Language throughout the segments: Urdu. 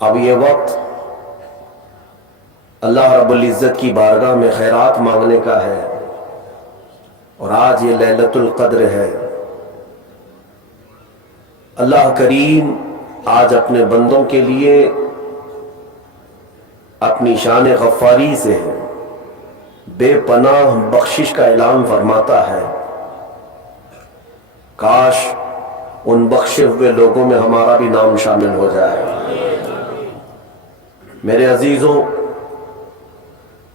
اب یہ وقت اللہ رب العزت کی بارگاہ میں خیرات مانگنے کا ہے، اور آج یہ لیلۃ القدر ہے۔ اللہ کریم آج اپنے بندوں کے لیے اپنی شان غفاری سے بے پناہ بخشش کا اعلان فرماتا ہے۔ کاش ان بخشے ہوئے لوگوں میں ہمارا بھی نام شامل ہو جائے۔ میرے عزیزوں،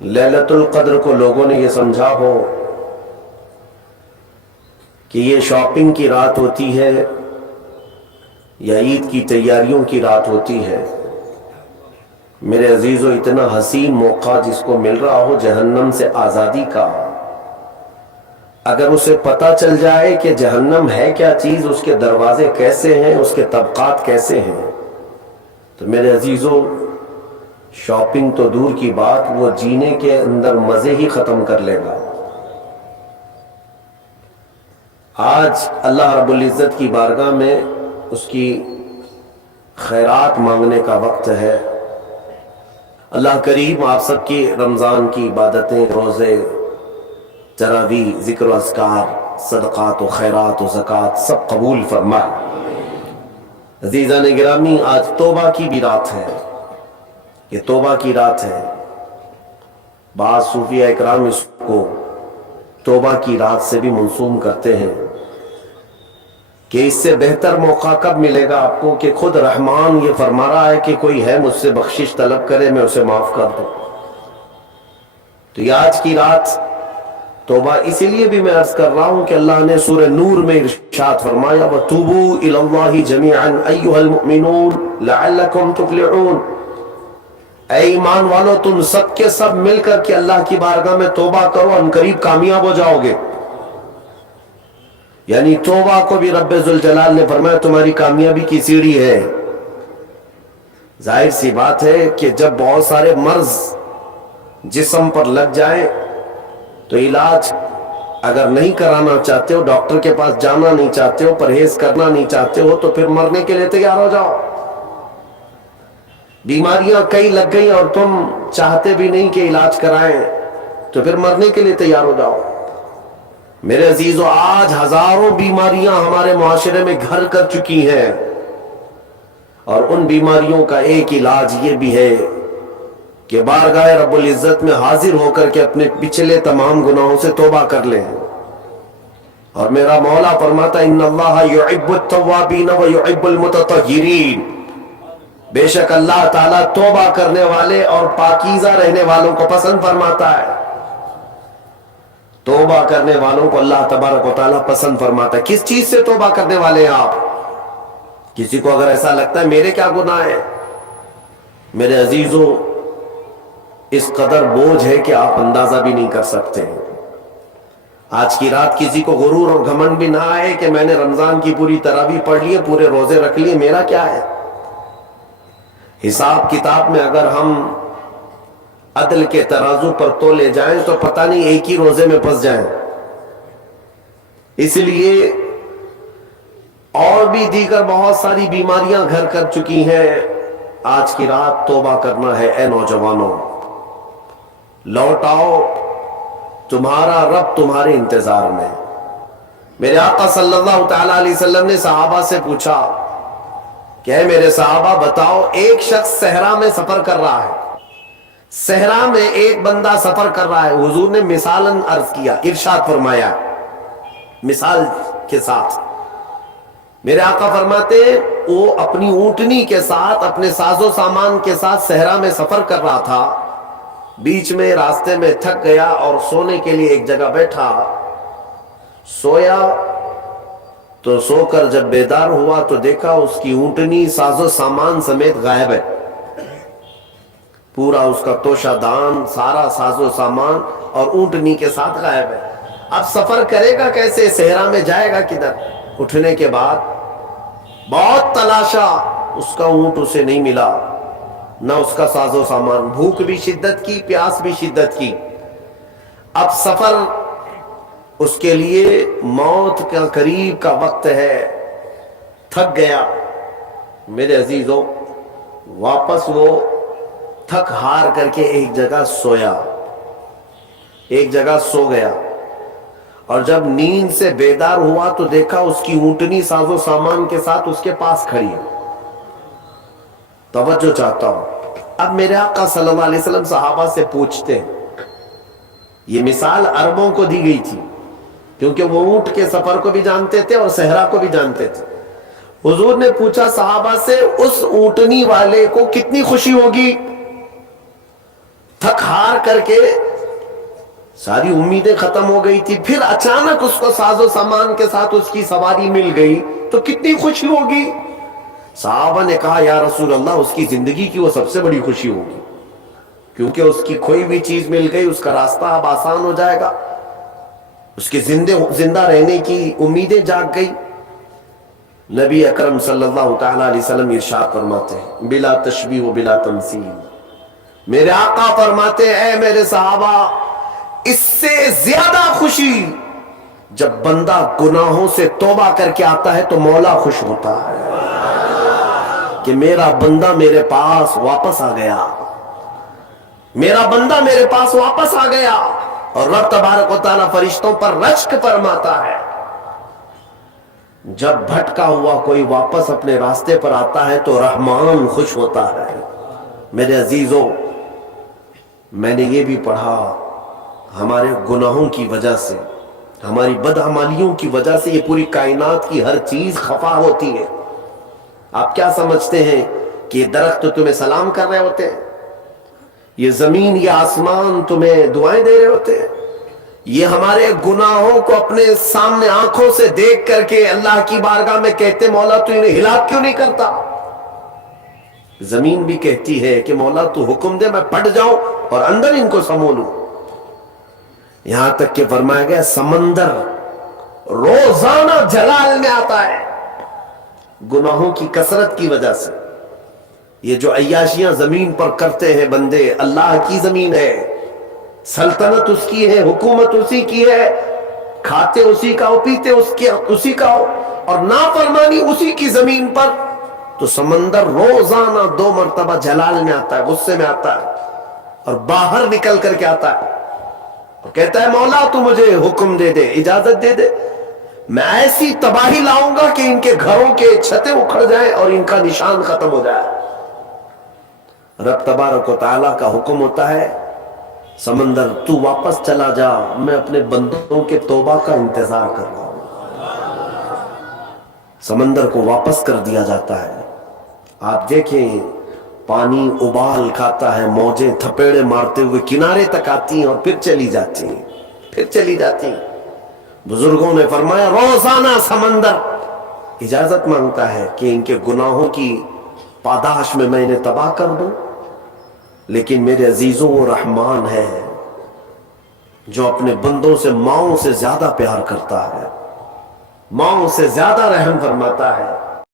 لیلۃ القدر کو لوگوں نے یہ سمجھا ہو کہ یہ شاپنگ کی رات ہوتی ہے یا عید کی تیاریوں کی رات ہوتی ہے۔ میرے عزیزوں، اتنا حسین موقع جس کو مل رہا ہو جہنم سے آزادی کا، اگر اسے پتہ چل جائے کہ جہنم ہے کیا چیز، اس کے دروازے کیسے ہیں، اس کے طبقات کیسے ہیں، تو میرے عزیزوں شاپنگ تو دور کی بات، وہ جینے کے اندر مزے ہی ختم کر لے گا۔ آج اللہ رب العزت کی بارگاہ میں اس کی خیرات مانگنے کا وقت ہے۔ اللہ کریم آپ سب کی رمضان کی عبادتیں، روزے، تراویح، ذکر و اذکار، صدقات و خیرات و زکوٰۃ سب قبول فرمائے۔ عزیزان گرامی، آج توبہ کی بھی رات ہے، یہ توبہ کی رات ہے۔ بعض صوفیہ اکرام اس کو توبہ کی رات سے بھی منسوب کرتے ہیں کہ اس سے بہتر موقع کب ملے گا آپ کو کہ خود رحمان یہ فرما رہا ہے کہ کوئی ہے مجھ سے بخشش طلب کرے، میں اسے معاف کر دوں۔ تو یہ آج کی رات توبہ اسی لیے بھی میں عرض کر رہا ہوں کہ اللہ نے سورہ نور میں ارشاد فرمایا وَتُوبُوا إِلَى اللَّهِ جَمِيعًا أَيُّهَا الْمُؤْمِنُونَ لَعَلَّكُمْ تُفْلِحُونَ۔ اے ایمان والو، تم سب کے سب مل کر کے اللہ کی بارگاہ میں توبہ کرو، ان قریب کامیاب ہو جاؤ گے۔ یعنی توبہ کو بھی رب ذوالجلال نے فرمایا تمہاری کامیابی کی سیڑھی ہے۔ ظاہر سی بات ہے کہ جب بہت سارے مرض جسم پر لگ جائیں تو علاج اگر نہیں کرانا چاہتے ہو، ڈاکٹر کے پاس جانا نہیں چاہتے ہو، پرہیز کرنا نہیں چاہتے ہو، تو پھر مرنے کے لیے تیار ہو جاؤ۔ بیماریاں کئی لگ گئی اور تم چاہتے بھی نہیں کہ علاج کرائیں، تو پھر مرنے کے لیے تیار ہو جاؤ۔ میرے عزیزو، آج ہزاروں بیماریاں ہمارے معاشرے میں گھر کر چکی ہیں، اور ان بیماریوں کا ایک علاج یہ بھی ہے کہ بارگاہ رب العزت میں حاضر ہو کر کے اپنے پچھلے تمام گناہوں سے توبہ کر لیں۔ اور میرا مولا فرماتا ان اللہ یحب التوابین ویحب المتطہرین، بے شک اللہ تعالیٰ توبہ کرنے والے اور پاکیزہ رہنے والوں کو پسند فرماتا ہے۔ توبہ کرنے والوں کو اللہ تبارک و تعالیٰ پسند فرماتا ہے۔ کس چیز سے توبہ کرنے والے ہیں آپ؟ کسی کو اگر ایسا لگتا ہے میرے کیا گناہ ہے، میرے عزیزوں اس قدر بوجھ ہے کہ آپ اندازہ بھی نہیں کر سکتے۔ آج کی رات کسی کو غرور اور گھمنڈ بھی نہ آئے کہ میں نے رمضان کی پوری تراویح پڑھ لی ہے، پورے روزے رکھ لیے، میرا کیا ہے۔ حساب کتاب میں اگر ہم عدل کے ترازو پر تولے جائیں تو پتہ نہیں ایک ہی روزے میں پھنس جائیں۔ اس لیے اور بھی دیگر بہت ساری بیماریاں گھر کر چکی ہیں۔ آج کی رات توبہ کرنا ہے۔ اے نوجوانوں، لوٹ آؤ، تمہارا رب تمہارے انتظار میں۔ میرے آقا صلی اللہ تعالیٰ علیہ وسلم نے صحابہ سے پوچھا کہ اے میرے صحابہ بتاؤ، ایک شخص صحرا میں سفر کر رہا ہے، صحرا میں ایک بندہ سفر کر رہا ہے۔ حضور نے مثالاً عرض کیا، ارشاد فرمایا مثال کے ساتھ۔ میرے آقا فرماتے ہیں وہ اپنی اونٹنی کے ساتھ، اپنے ساز و سامان کے ساتھ صحرا میں سفر کر رہا تھا، بیچ میں راستے میں تھک گیا اور سونے کے لیے ایک جگہ بیٹھا، سویا تو سو کر جب بیدار ہوا تو دیکھا اس کی اونٹنی ساز و سامان سمیت غائب ہے۔ پورا اس کا توشہ دان، سارا ساز و سامان اور اونٹنی کے ساتھ غائب ہے۔ اب سفر کرے گا کیسے؟ صحرا میں جائے گا کدھر؟ اٹھنے کے بعد بہت تلاشا، اس کا اونٹ اسے نہیں ملا، نہ اس کا ساز و سامان۔ بھوک بھی شدت کی، پیاس بھی شدت کی۔ اب سفر اس کے لیے موت کا قریب کا وقت ہے، تھک گیا۔ میرے عزیزوں، واپس وہ تھک ہار کر کے ایک جگہ سویا، ایک جگہ سو گیا، اور جب نیند سے بیدار ہوا تو دیکھا اس کی اونٹنی ساز و سامان کے ساتھ اس کے پاس کھڑی ہے۔ توجہ چاہتا ہوں، اب میرے آقا صلی اللہ علیہ وسلم صحابہ سے پوچھتے ہیں، یہ مثال عربوں کو دی گئی تھی کیونکہ وہ اونٹ کے سفر کو بھی جانتے تھے اور صحرا کو بھی جانتے تھے۔ حضور نے پوچھا صحابہ سے، اس اونٹنی والے کو کتنی خوشی ہوگی، تھک ہار کر کے ساری امیدیں ختم ہو گئی تھی، پھر اچانک اس کو ساز و سامان کے ساتھ اس کی سواری مل گئی تو کتنی خوشی ہوگی۔ صحابہ نے کہا یا رسول اللہ، اس کی زندگی کی وہ سب سے بڑی خوشی ہوگی، کیونکہ اس کی کھوئی ہوئی چیز مل گئی، اس کا راستہ اب آسان ہو جائے گا، اس کے زندہ رہنے کی امیدیں جاگ گئی۔ نبی اکرم صلی اللہ تعالی علیہ وسلم ارشاد فرماتے ہیں بلا تشبیہ و بلا تمثیل، میرے آقا فرماتے ہیں اے میرے صحابہ، اس سے زیادہ خوشی جب بندہ گناہوں سے توبہ کر کے آتا ہے تو مولا خوش ہوتا ہے کہ میرا بندہ میرے پاس واپس آ گیا، میرا بندہ میرے پاس واپس آ گیا۔ اور رب تبارک و تعالیٰ فرشتوں پر رشک فرماتا ہے، جب بھٹکا ہوا کوئی واپس اپنے راستے پر آتا ہے تو رحمان خوش ہوتا ہے۔ میرے عزیزوں، میں نے یہ بھی پڑھا، ہمارے گناہوں کی وجہ سے، ہماری بدعمالیوں کی وجہ سے یہ پوری کائنات کی ہر چیز خفا ہوتی ہے۔ آپ کیا سمجھتے ہیں کہ یہ درخت تمہیں سلام کر رہے ہوتے ہیں، یہ زمین یہ آسمان تمہیں دعائیں دے رہے ہوتے ہیں؟ یہ ہمارے گناہوں کو اپنے سامنے آنکھوں سے دیکھ کر کے اللہ کی بارگاہ میں کہتے مولا تو انہیں ہلاک کیوں نہیں کرتا؟ زمین بھی کہتی ہے کہ مولا تو حکم دے میں پھٹ جاؤں اور اندر ان کو سمو لوں۔ یہاں تک کہ فرمایا گیا سمندر روزانہ جلال میں آتا ہے گناہوں کی کثرت کی وجہ سے۔ یہ جو عیاشیاں زمین پر کرتے ہیں بندے، اللہ کی زمین ہے، سلطنت اس کی ہے، حکومت اسی کی ہے، کھاتے اسی کا ہو، پیتے اسی کا ہو، اور نافرمانی اسی کی زمین پر، تو سمندر روزانہ 2 مرتبہ جلال میں آتا ہے، غصے میں آتا ہے، اور باہر نکل کر کے آتا ہے اور کہتا ہے مولا تو مجھے حکم دے دے، اجازت دے دے، میں ایسی تباہی لاؤں گا کہ ان کے گھروں کے چھتیں اکھڑ جائیں اور ان کا نشان ختم ہو جائے۔ رب تبارک و تعالیٰ کا حکم ہوتا ہے سمندر تو واپس چلا جا، میں اپنے بندوں کے توبہ کا انتظار کر رہا ہوں۔ سمندر کو واپس کر دیا جاتا ہے۔ آپ دیکھیں پانی ابال کھاتا ہے، موجیں تھپیڑے مارتے ہوئے کنارے تک آتی ہیں اور پھر چلی جاتی ہیں، پھر چلی جاتی ہیں۔ بزرگوں نے فرمایا روزانہ سمندر اجازت مانگتا ہے کہ ان کے گناہوں کی پاداش میں انہیں تباہ کر دوں، لیکن میرے عزیزوں وہ رحمان ہے جو اپنے بندوں سے ماؤں سے زیادہ پیار کرتا ہے، ماؤں سے زیادہ رحم فرماتا ہے۔